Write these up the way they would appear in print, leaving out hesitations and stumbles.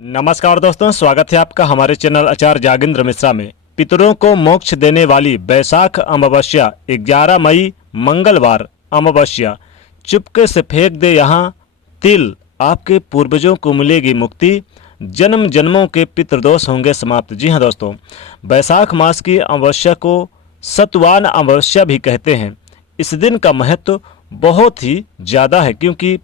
नमस्कार दोस्तों, स्वागत है आपका हमारे चैनल आचार्य जागेंद्र मिश्रा में। पितरों को मोक्ष देने वाली बैसाख अमावस्या 11 मई मंगलवार अमावस्या। चुपके से फेंक दे यहाँ तिल, आपके पूर्वजों को मिलेगी मुक्ति, जन्म जन्मों के पितृदोष होंगे समाप्त। जी हाँ दोस्तों, बैसाख मास की अमावस्या को सतवान अमावस्या भी कहते हैं। इस दिन का महत्व बहुत ही ज़्यादा है, क्योंकि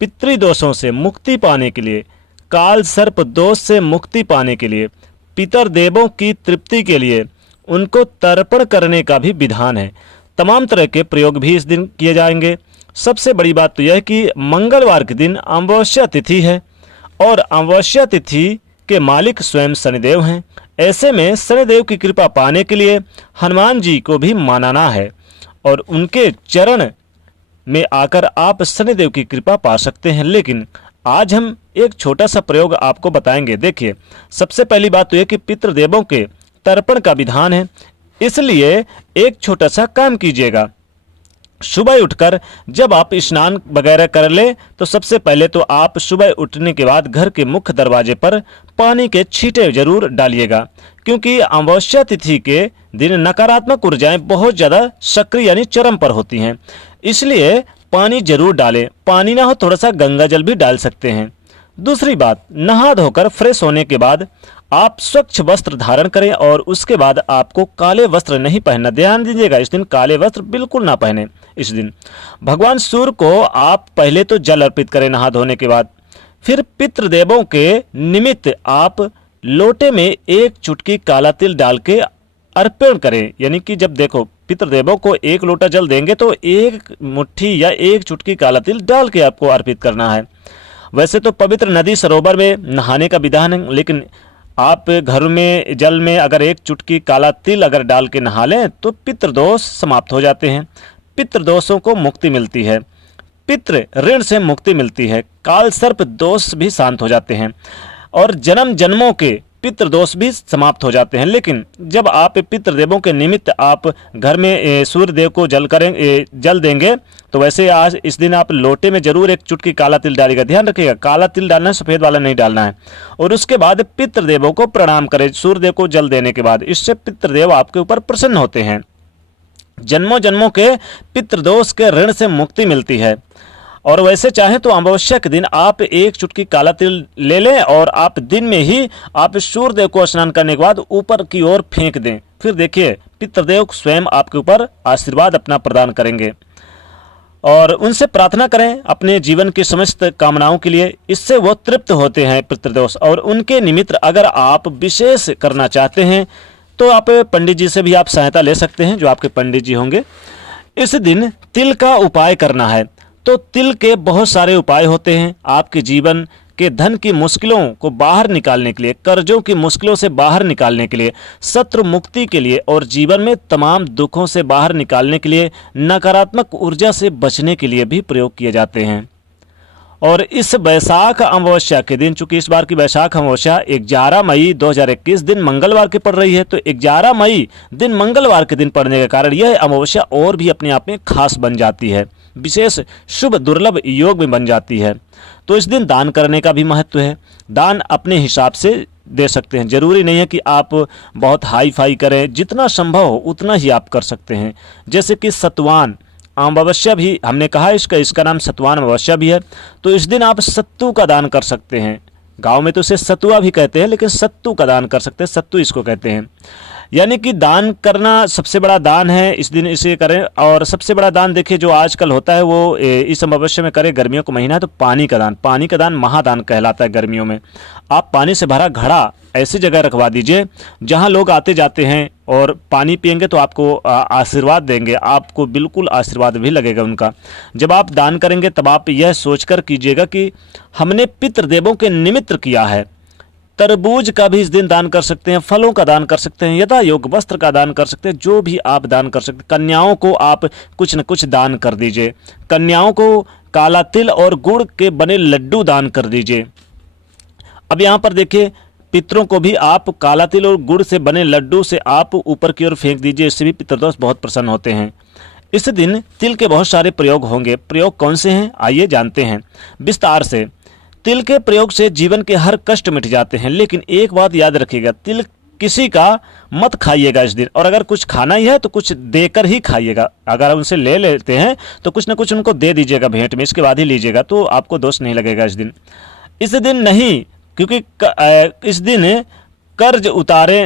पितृदोषों से मुक्ति पाने के लिए, काल सर्प दोष से मुक्ति पाने के लिए, पितर देवों की तृप्ति के लिए उनको तर्पण करने का भी विधान है। तमाम तरह के प्रयोग भी इस दिन किए जाएंगे। सबसे बड़ी बात तो यह है कि मंगलवार के दिन अमावस्या तिथि है और अमावस्या तिथि के मालिक स्वयं शनिदेव हैं। ऐसे में शनिदेव की कृपा पाने के लिए हनुमान जी को भी मानना है और उनके चरण में आकर आप शनिदेव की कृपा पा सकते हैं। लेकिन आज हम एक छोटा सा प्रयोग आपको बताएंगे। देखिए, सबसे पहली बात तो यह कि पितृदेवों के तर्पण का विधान है, इसलिए एक छोटा सा काम कीजिएगा। सुबह उठकर जब आप स्नान वगैरह कर ले तो सबसे पहले तो आप सुबह उठने के बाद घर के मुख्य दरवाजे पर पानी के छींटे जरूर डालिएगा, क्योंकि अमावस्या तिथि के दिन नकारात्मक ऊर्जाएं बहुत ज़्यादा सक्रिय यानी चरम पर होती हैं, इसलिए पानी जरूर डालें। पानी ना हो थोड़ा सा गंगा जल भी डाल सकते हैं। दूसरी बात, नहा धोकर फ्रेश होने के बाद आप स्वच्छ वस्त्र धारण करें और उसके बाद आपको काले वस्त्र नहीं पहनना। ध्यान दीजिएगा, इस दिन काले वस्त्र बिल्कुल ना पहने। इस दिन भगवान सूर्य को आप पहले तो जल अर्पित करें नहा धोने के बाद। फिर पितृदेवों के निमित्त आप लोटे में एक चुटकी काला तिल डाल के अर्पण करें। यानी कि जब देखो पितृदेवों को एक लोटा जल देंगे तो एक मुट्ठी या एक चुटकी काला तिल डाल के आपको अर्पित करना है। वैसे तो पवित्र नदी सरोवर में नहाने का विधान है, लेकिन आप घर में जल में अगर एक चुटकी काला तिल अगर डाल के नहा लें तो पितृदोष समाप्त हो जाते हैं, पितृदोषों को मुक्ति मिलती है, पितृ ऋण से मुक्ति मिलती है, काल सर्प दोष भी शांत हो जाते हैं और जन्म जन्मों के पितृदोष भी समाप्त हो जाते हैं। लेकिन जब आप पितृदेवों के निमित्त आप घर में सूर्य देव को जल देंगे तो वैसे आज इस दिन आप लोटे में जरूर एक चुटकी काला तिल डालिएगा। ध्यान रखिएगा, काला तिल डालना है, सफ़ेद वाला नहीं डालना है। और उसके बाद पितृदेवों को प्रणाम करें सूर्य देव को जल देने के बाद। इससे पितृदेव आपके ऊपर प्रसन्न होते हैं, जन्मों जन्मों के पितृदोष के ऋण से मुक्ति मिलती है। और वैसे चाहें तो अमावस्या के दिन आप एक चुटकी काला तिल ले लें और आप दिन में ही आप सूर्य देव को स्नान करने के बाद ऊपर की ओर फेंक दें। फिर देखिए पितृदेव स्वयं आपके ऊपर आशीर्वाद अपना प्रदान करेंगे और उनसे प्रार्थना करें अपने जीवन की समस्त कामनाओं के लिए। इससे वो तृप्त होते हैं पितृदोष। और उनके निमित्त अगर आप विशेष करना चाहते हैं तो आप पंडित जी से भी आप सहायता ले सकते हैं, जो आपके पंडित जी होंगे। इस दिन तिल का उपाय करना है तो तिल के बहुत सारे उपाय होते हैं। आपके जीवन के धन की मुश्किलों को बाहर निकालने के लिए, कर्जों की मुश्किलों से बाहर निकालने के लिए, शत्रु मुक्ति के लिए और जीवन में तमाम दुखों से बाहर निकालने के लिए, नकारात्मक ऊर्जा से बचने के लिए भी प्रयोग किए जाते हैं। और इस बैसाख अमावस्या के दिन, चूंकि इस बार की बैसाख अमावस्या 11 मई 2021 दिन मंगलवार के पड़ रही है, तो 11 मई दिन मंगलवार के दिन पड़ने के कारण यह अमावस्या और भी अपने आप में खास बन जाती है, विशेष शुभ दुर्लभ योग में बन जाती है। तो इस दिन दान करने का भी महत्व है। दान अपने हिसाब से दे सकते हैं, जरूरी नहीं है कि आप बहुत हाई फाई करें, जितना संभव हो उतना ही आप कर सकते हैं। जैसे कि सतवान अमावस्या भी हमने कहा, इसका नाम सतवान अमावस्या भी है, तो इस दिन आप सत्तू का दान कर सकते हैं। गांव में तो इसे सतुआ भी कहते हैं, लेकिन सत्तू का दान कर सकते हैं, सत्तू इसको कहते हैं। यानी कि दान करना सबसे बड़ा दान है, इस दिन इसे करें। और सबसे बड़ा दान देखिए जो आजकल होता है वो इस अमावस्या में करें। गर्मियों का महीना है तो पानी का दान, पानी का दान महादान कहलाता है। गर्मियों में आप पानी से भरा घड़ा ऐसी जगह रखवा दीजिए जहां लोग आते जाते हैं और पानी पिएंगे तो आपको आशीर्वाद देंगे, आपको बिल्कुल आशीर्वाद भी लगेगा उनका। जब आप दान करेंगे तब आप यह सोचकर कीजिएगा कि हमने पितृदेवों के निमित्त किया है। तरबूज का भी इस दिन दान कर सकते हैं, फलों का दान कर सकते हैं, यथा योग वस्त्र का दान कर सकते हैं, जो भी आप दान कर सकते हैं। कन्याओं को आप कुछ न कुछ दान कर दीजिए, कन्याओं को काला तिल और गुड़ के बने लड्डू दान कर दीजिए। अब यहाँ पर देखिए, पितरों को भी आप काला तिल और गुड़ से बने लड्डू से आप ऊपर की ओर फेंक दीजिए, इससे भी पितृदोष बहुत प्रसन्न होते हैं। इस दिन तिल के बहुत सारे प्रयोग होंगे। प्रयोग कौन से हैं आइए जानते हैं विस्तार से। तिल के प्रयोग से जीवन के हर कष्ट मिट जाते हैं, लेकिन एक बात याद रखिएगा, तिल किसी का मत खाइएगा इस दिन। और अगर कुछ खाना ही है तो कुछ देकर ही खाइएगा। अगर उनसे ले लेते हैं तो कुछ ना कुछ उनको दे दीजिएगा भेंट में, इसके बाद ही लीजिएगा, तो आपको दोष नहीं लगेगा इस दिन। इस दिन नहीं, क्योंकि इस दिन कर्ज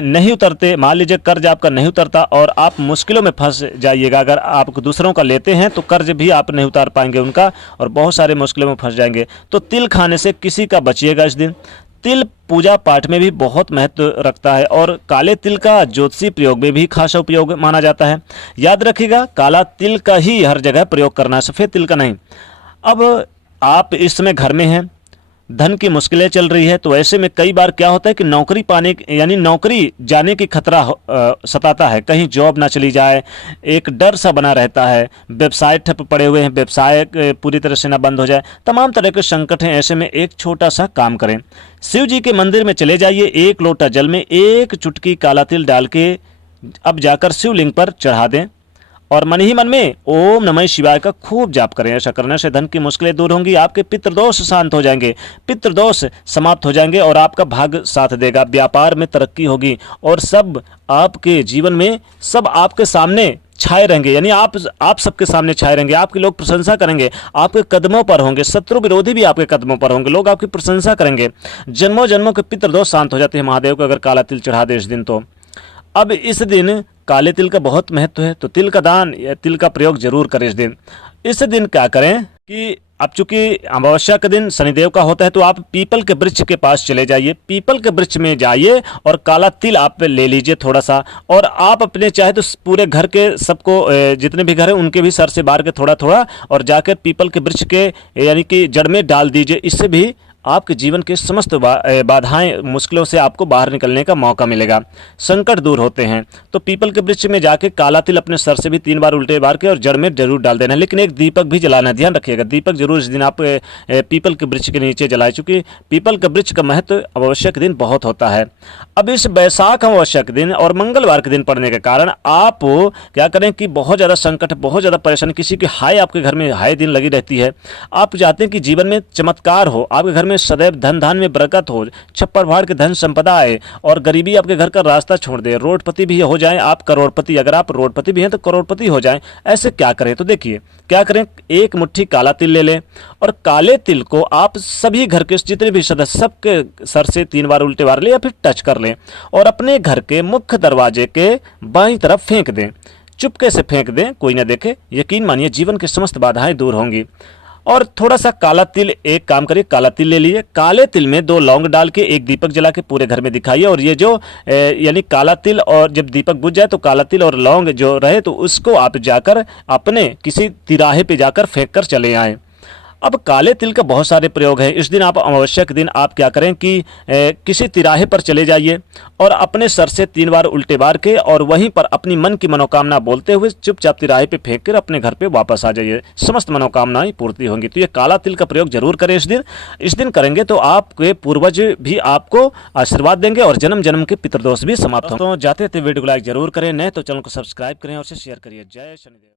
नहीं उतरते। मान लीजिए कर्ज आपका नहीं उतरता और आप मुश्किलों में फंस जाइएगा। अगर आप दूसरों का लेते हैं तो कर्ज भी आप नहीं उतार पाएंगे उनका, और बहुत सारे मुश्किलों में फंस जाएंगे। तो तिल खाने से किसी का बचिएगा इस दिन। तिल पूजा पाठ में भी बहुत महत्व रखता है और काले तिल का ज्योतिषी प्रयोग में भी खासा उपयोग माना जाता है। याद रखिएगा, काला तिल का ही हर जगह प्रयोग करना है, सफ़ेद तिल का नहीं। अब आप इस समय घर में हैं, धन की मुश्किलें चल रही है, तो ऐसे में कई बार क्या होता है कि नौकरी पाने यानी नौकरी जाने की खतरा सताता है, कहीं जॉब ना चली जाए, एक डर सा बना रहता है, व्यवसाय ठप पड़े हुए हैं, व्यवसाय पूरी तरह से ना बंद हो जाए, तमाम तरह के संकट हैं। ऐसे में एक छोटा सा काम करें, शिव जी के मंदिर में चले जाइए, एक लोटा जल में एक चुटकी काला तिल डाल के अब जाकर शिवलिंग पर चढ़ा दें और मन ही मन में ओम नमः शिवाय का खूब जाप करें। ऐसा करने से धन की मुश्किलें दूर होंगी, आपके पितृदोष शांत हो जाएंगे, पितृदोष समाप्त हो जाएंगे और आपका भाग्य साथ देगा। व्यापार में तरक्की होगी और सब आपके जीवन में सब आपके सामने छाए रहेंगे, यानी आप सबके सामने छाए रहेंगे, आपके लोग प्रशंसा करेंगे, आपके कदमों पर होंगे, शत्रु विरोधी भी आपके कदमों पर होंगे, लोग आपकी प्रशंसा करेंगे। जन्मों जन्मों के पितृदोष शांत हो जाते हैं महादेव को अगर काला तिल चढ़ा दे इस दिन। तो अब इस दिन काले तिल का बहुत महत्व है, तो तिल का दान या तिल का प्रयोग जरूर करें इस दिन। इस दिन क्या करें कि अब चूंकि अमावस्या का दिन शनिदेव का होता है, तो आप पीपल के वृक्ष के पास चले जाइए, पीपल के वृक्ष में जाइए और काला तिल आप ले लीजिए थोड़ा सा, और आप अपने चाहे तो पूरे घर के सबको जितने भी घर हैं उनके भी सर से बाहर के थोड़ा थोड़ा और जाकर पीपल के वृक्ष के यानी कि जड़ में डाल दीजिए। इससे भी आपके जीवन के समस्त बाधाएं मुश्किलों से आपको बाहर निकलने का मौका मिलेगा, संकट दूर होते हैं। तो पीपल के वृक्ष में जाके काला तिल अपने सर से भी 3 बार उल्टे बार के और जड़ में जरूर डाल देना, लेकिन एक दीपक भी जलाना, ध्यान रखिएगा दीपक जरूर इस दिन आप पीपल के वृक्ष के नीचे जलाए, चूंकि पीपल के वृक्ष का महत्व अमावस्या के दिन बहुत होता है। अब इस बैसाख अमावस्या के दिन और मंगलवार के दिन पड़ने के कारण आप क्या करें कि बहुत ज़्यादा संकट, बहुत ज़्यादा परेशानी, किसी की हाय आपके घर में हाय दिन लगी रहती है, आप चाहते हैं कि जीवन में चमत्कार हो, आपके घर में सदैव धन धान में बरकत हो, छप्पर फाड़ के धन संपदा आए और गरीबी आपके घर का रास्ता छोड़ दे, रोडपति भी हो जाए आप करोड़पति, अगर आप रोडपति भी हैं तो करोड़पति हो जाएं। ऐसे क्या करें, तो देखिए क्या करें, एक मुट्ठी काला तिल ले लें और काले तिल को आप सभी घर के जितने भी सदस्य सबके सर से 3 बार उल्टे बार ले या फिर टच कर लें और अपने घर के मुख्य दरवाजे के बाईं तरफ फेंक दें, चुपके से फेंक दें, कोई ना देखे। यकीन मानिए जीवन की समस्त बाधाएं दूर होंगी। और थोड़ा सा काला तिल, एक काम करिए, काला तिल ले लीजिए, काले तिल में 2 लौंग डाल के एक दीपक जला के पूरे घर में दिखाइए। और ये जो यानी काला तिल, और जब दीपक बुझ जाए तो काला तिल और लौंग जो रहे तो उसको आप जाकर अपने किसी तिराहे पे जाकर फेंक कर चले आएँ। अब काले तिल का बहुत सारे प्रयोग हैं। इस दिन आप अमावस्या के दिन आप क्या करें कि किसी तिराहे पर चले जाइए और अपने सर से 3 बार उल्टे बार के और वहीं पर अपनी मन की मनोकामना बोलते हुए चुपचाप तिराहे पे फेंक कर अपने घर पे वापस आ जाइए, समस्त मनोकामनाएं पूर्ति होंगी। तो ये काला तिल का प्रयोग जरूर करें इस दिन। इस दिन करेंगे तो आपके पूर्वज भी आपको आशीर्वाद देंगे और जन्म जन्म के पितृदोष भी समाप्त होंगे। तो जाते थे वीडियो को लाइक जरूर करें, नहीं तो चैनल को सब्सक्राइब करें और शेयर करिए। जय शनिदेव।